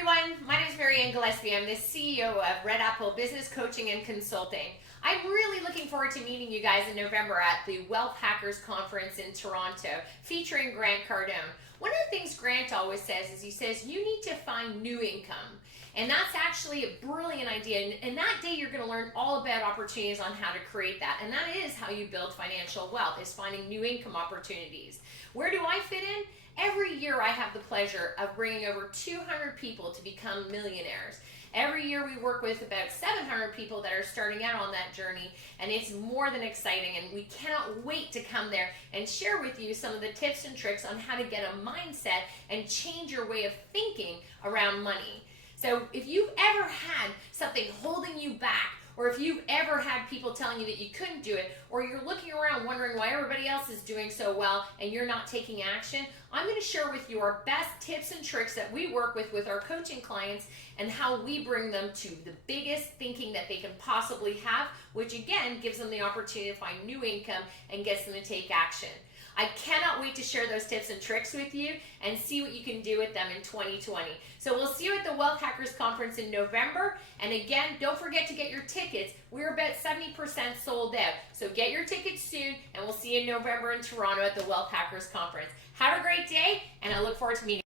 everyone, my name is MaryAnne Gillespie. I'm the CEO of Red Apple Business Coaching and Consulting. I'm really looking forward to meeting you guys in November at the Wealth Hackers Conference in Toronto, featuring Grant Cardone. One of the things Grant always says is he says you need to find new income. And that's actually a brilliant idea. And that day you're going to learn all about opportunities on how to create that. And that is how you build financial wealth, is finding new income opportunities. Where do I fit in? Every year I have the pleasure of bringing over 200 people to become millionaires. Every year we work with about 700 people that are starting out on that journey, and it's more than exciting, and we cannot wait to come there and share with you some of the tips and tricks on how to get a mindset and change your way of thinking around money. So if you've ever had something holding you back, or if you've ever had people telling you that you couldn't do it, or you're looking around wondering why everybody else is doing so well and you're not taking action, I'm going to share with you our best tips and tricks that we work with our coaching clients, and how we bring them to the biggest thinking that they can possibly have, which again gives them the opportunity to find new income and gets them to take action. I cannot wait to share those tips and tricks with you and see what you can do with them in 2020. So we'll see you at the Wealth Hackers Conference in November. And again, don't forget to get your tickets. We're about 70% sold out. So get your tickets soon, and we'll see you in November in Toronto at the Wealth Hackers Conference. Have a great day, and I look forward to meeting you.